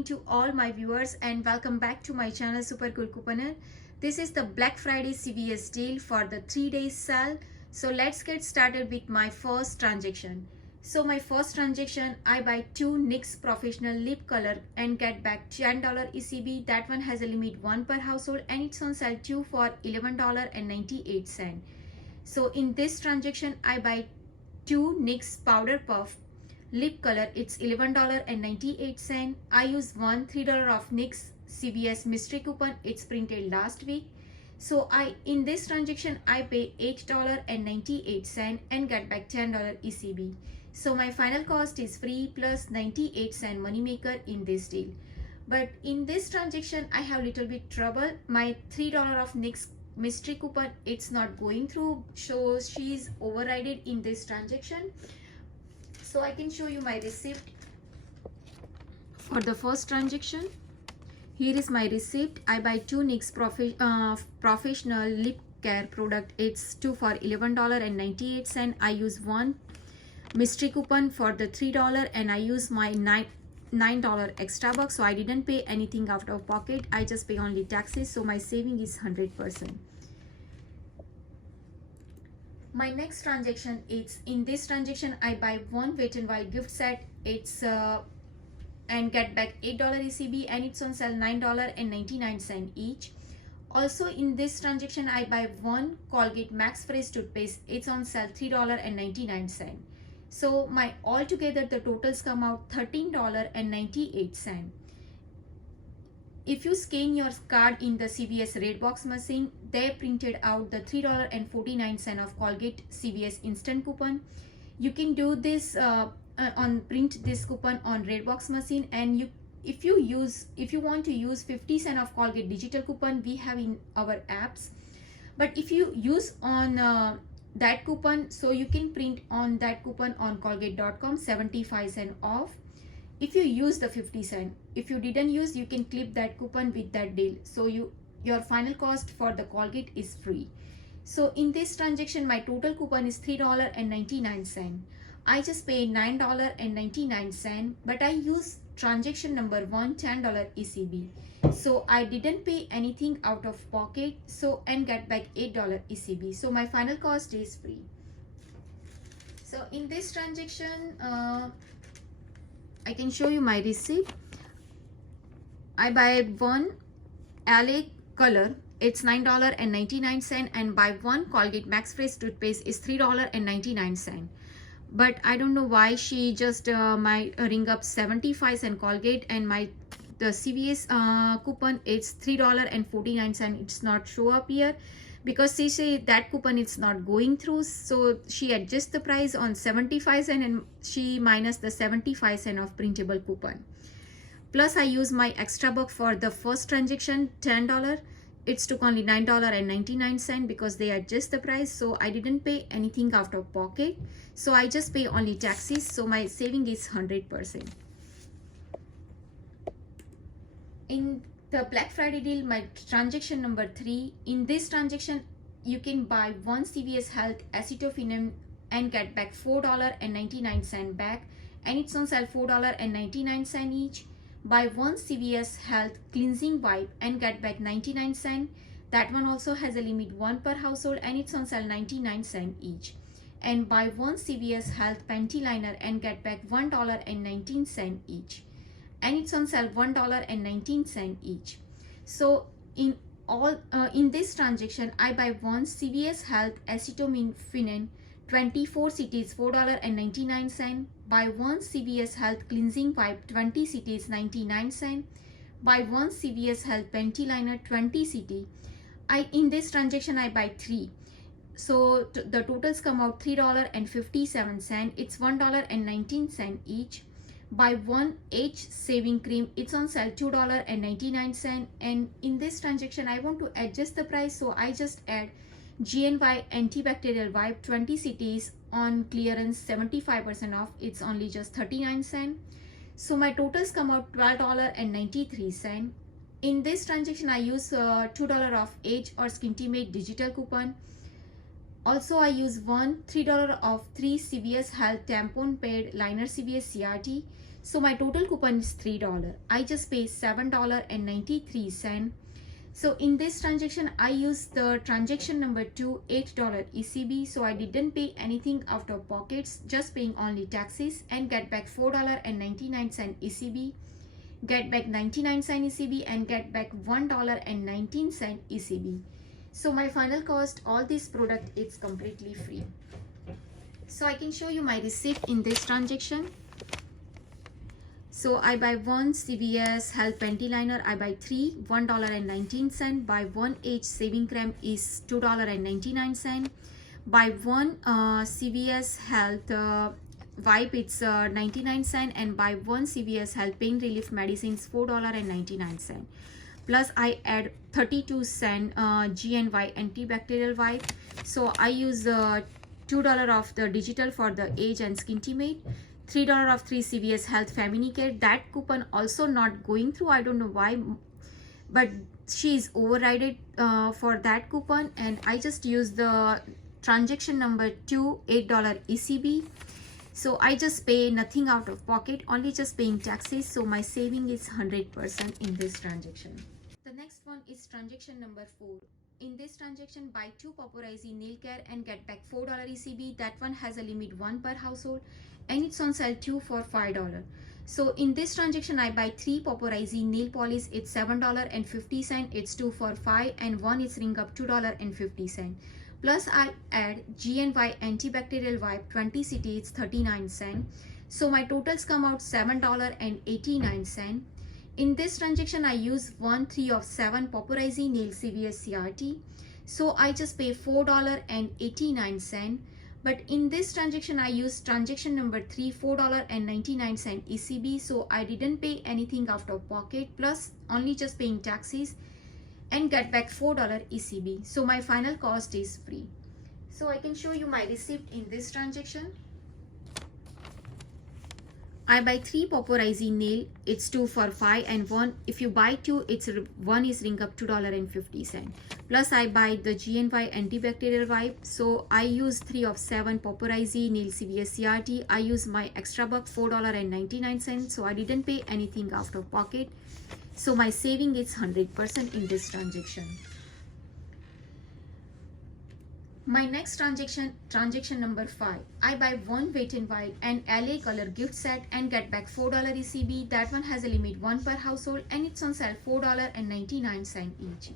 evening to all my viewers and welcome back to my channel Super Cool Couponer. This is the Black Friday CVS deal for the 3 days sale. So let's get started with my first transaction. So my first transaction, I buy 2 NYX Professional Lip Color and get back $10 ECB. That one has a limit 1 per household and it's on sale 2 for $11.98. So in this transaction, I buy 2 NYX Powder Puff Lip Color. It's $11.98. I use one $3 off NYX CVS mystery coupon. It's printed last week. So in this transaction I pay $8.98 and get back $10 ECB. So my final cost is free plus 98 cent money maker in this deal. But in this transaction I have little bit trouble. My $3 off NYX mystery coupon, it's not going through, so she's overridden in this transaction. So I can show you my receipt for the first transaction. Here is my receipt. I buy 2 NYX Professional Lip Care product. It's 2 for $11.98. I use one mystery coupon for the $3 and I use my $9 extra bucks. So I didn't pay anything out of pocket. I just pay only taxes. So my saving is 100%. My next transaction is in this transaction I buy one Wet n Wild gift set. It's and get back $8 ECB and it's on sale $9.99 each. Also in this transaction I buy one Colgate Max Fresh toothpaste. It's on sale $3.99. So my altogether the totals come out $13.98. If you scan your card in the CVS Red Box machine, they printed out the $3.49 of Colgate CVS instant coupon. You can do this print this coupon on Red Box machine, and if you want to use 50 cent of Colgate digital coupon, we have in our apps. But if you use on that coupon, so you can print on that coupon on colgate.com 75 cent off. If you use the 50 cent, if you didn't use, you can clip that coupon with that deal. So your final cost for the Colgate is free. So in this transaction, my total coupon is $3.99. I just pay $9.99, but I use transaction number 1 $10 ECB. So I didn't pay anything out of pocket. So and get back $8 ECB. So my final cost is free. So in this transaction, I can show you my receipt. I buy one LA Color. It's $9.99 and buy one Colgate Max Fresh toothpaste is $3.99. But I don't know why she just my ring up 75 cent Colgate and the CVS coupon it's $3.49. It's not show up here because she say that coupon it's not going through, so she adjusts the price on 75 cent and she minus the 75 cent of printable coupon. Plus I use my extra buck for the first transaction $10. It's took only $9.99 because they adjust the price, so I didn't pay anything out of pocket, so I just pay only taxes. So my saving is 100%. In the Black Friday deal, my transaction number 3, in this transaction you can buy one CVS Health acetophenone and get back $4.99 back, and it's on sale $4.99 each. Buy one CVS Health cleansing wipe and get back 99 cent. That one also has a limit 1 per household and it's on sale 99 cent each. And buy one CVS Health panty liner and get back $1.19 each, and it's on sale $1.19 each. So in this transaction I buy one CVS Health acetaminophen 24 cities $4.99. Buy one CVS Health cleansing wipe 20 cities 99 cent. Buy one CVS Health panty liner 20 city. In this transaction I buy 3. So the totals come out $3.57. It's $1.19 each. Buy one H saving cream. It's on sale $2.99. And in this transaction I want to adjust the price, so I just add GNY antibacterial wipe 20 cities on clearance 75% off. It's only just 39 cent. So my totals come out $12.93. In this transaction I use $2 off Age or Skintimate digital coupon. Also I use one $3 off 3 CVS Health tampon pad liner CVS CRT. So my total coupon is $3. I just pay $7.93. So in this transaction, I used the transaction number 2, $8 ECB. So I didn't pay anything out of pockets, just paying only taxes, and get back $4.99 ECB, get back 99 cent ECB, and get back $1.19 ECB. So my final cost, all this product is completely free. So I can show you my receipt in this transaction. So I buy one CVS Health Panty Liner, I buy 3, $1.19. Buy one H Shaving Cream is $2.99. Buy one CVS Health Wipe, it's 99 cents. And buy one CVS Health Pain Relief Medicines, $4.99. Plus I add 32 cent GNY antibacterial wipe. So I use $2 of the digital for the age and Skintimate, $3 of 3 CVS Health Feminicare. That coupon also not going through, I don't know why, but she is overridden for that coupon, and I just use the transaction number 2, $8 ECB. So I just pay nothing out of pocket, only just paying taxes. So my saving is 100% in this transaction. The next one is transaction number 4. In this transaction, buy 2 Paparazzi nail care and get back $4 ECB. That one has a limit 1 per household, and it's on sale 2 for $5. So in this transaction, I buy 3 Paparazzi nail polish. It's $7.50. It's 2 for $5, and one is ring up $2.50. Plus I add GNY antibacterial wipe 20 cc, it's 39 cents. So my totals come out $7.89. In this transaction, I use 3 of 7 Paparazzi nail CVS CRT. So I just pay $4.89. But in this transaction, I use transaction number 3, $4.99 ECB. So I didn't pay anything out of pocket, plus only just paying taxes, and get back $4 ECB. So my final cost is free. So I can show you my receipt in this transaction. I buy 3 Paparazzi nail, it's 2 for $5, and one, if you buy 2, it's one is ring up $2.50. Plus I buy the GNY antibacterial wipe. So I use 3 of 7 Paparazzi nail CVS CRT. I use my extra buck $4.99. So I didn't pay anything out of pocket. So my saving is 100% in this transaction. My next transaction number 5. I buy 1 Wet n Wild and LA color gift set and get back $4 ECB. That one has a limit 1 per household, and it's on sale $4.99 each.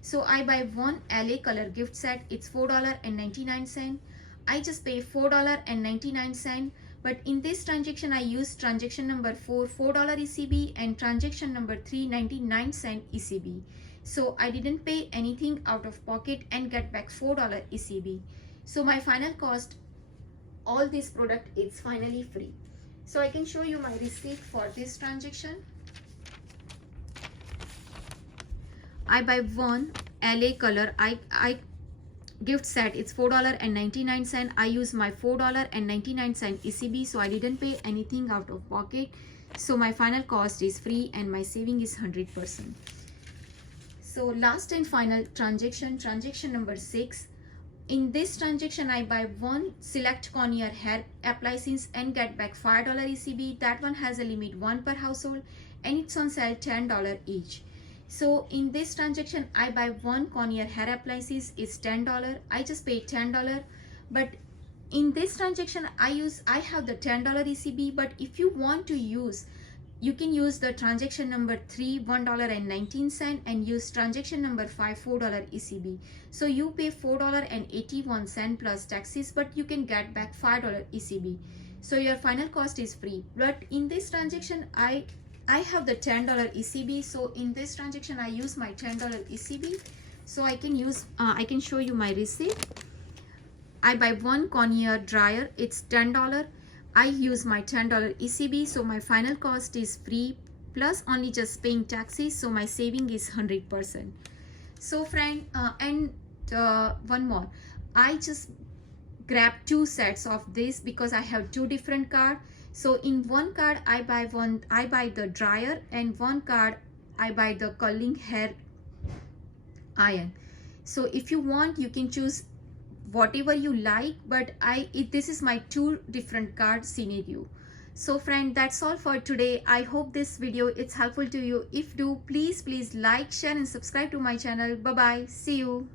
So I buy 1 LA color gift set. It's $4.99. I just pay $4.99. But in this transaction, I use transaction number 4, $4 ECB, and transaction number 3, 99 cent ECB. So I didn't pay anything out of pocket and get back $4 ECB. So my final cost, all this product is finally free. So I can show you my receipt for this transaction. I buy 1 LA color I gift set, it's $4.99. I use my $4.99 ECB, so I didn't pay anything out of pocket. So my final cost is free and my saving is 100%. So last and final transaction number 6. In this transaction, I buy 1 Select Conair hair appliances and get back $5 ECB. That one has a limit 1 per household, and it's on sale $10 each. So in this transaction, I buy 1 Conair hair appliances, is $10. I just pay $10. But in this transaction, I have the $10 ECB. But if you want to use, you can use the transaction number 3, $1.19, and use transaction number 5, $4 ECB. So you pay $4.81 plus taxes, but you can get back $5 ECB. So your final cost is free. But in this transaction, I have the $10 ECB. So in this transaction, I use my $10 ECB. So I can show you my receipt. I buy 1 Conair dryer, it's $10. I use my $10 ECB, so my final cost is free, plus only just paying taxes, so my saving is 100%. So friend, one more, I just grabbed 2 sets of this because I have 2 different cards. So in one card I buy the dryer, and one card I buy the curling hair iron. So if you want, you can choose whatever you like, but this is my 2 different card scenario. So friend, that's all for today. I hope this video is helpful to you. If do, please like, share and subscribe to my channel. Bye bye. See you.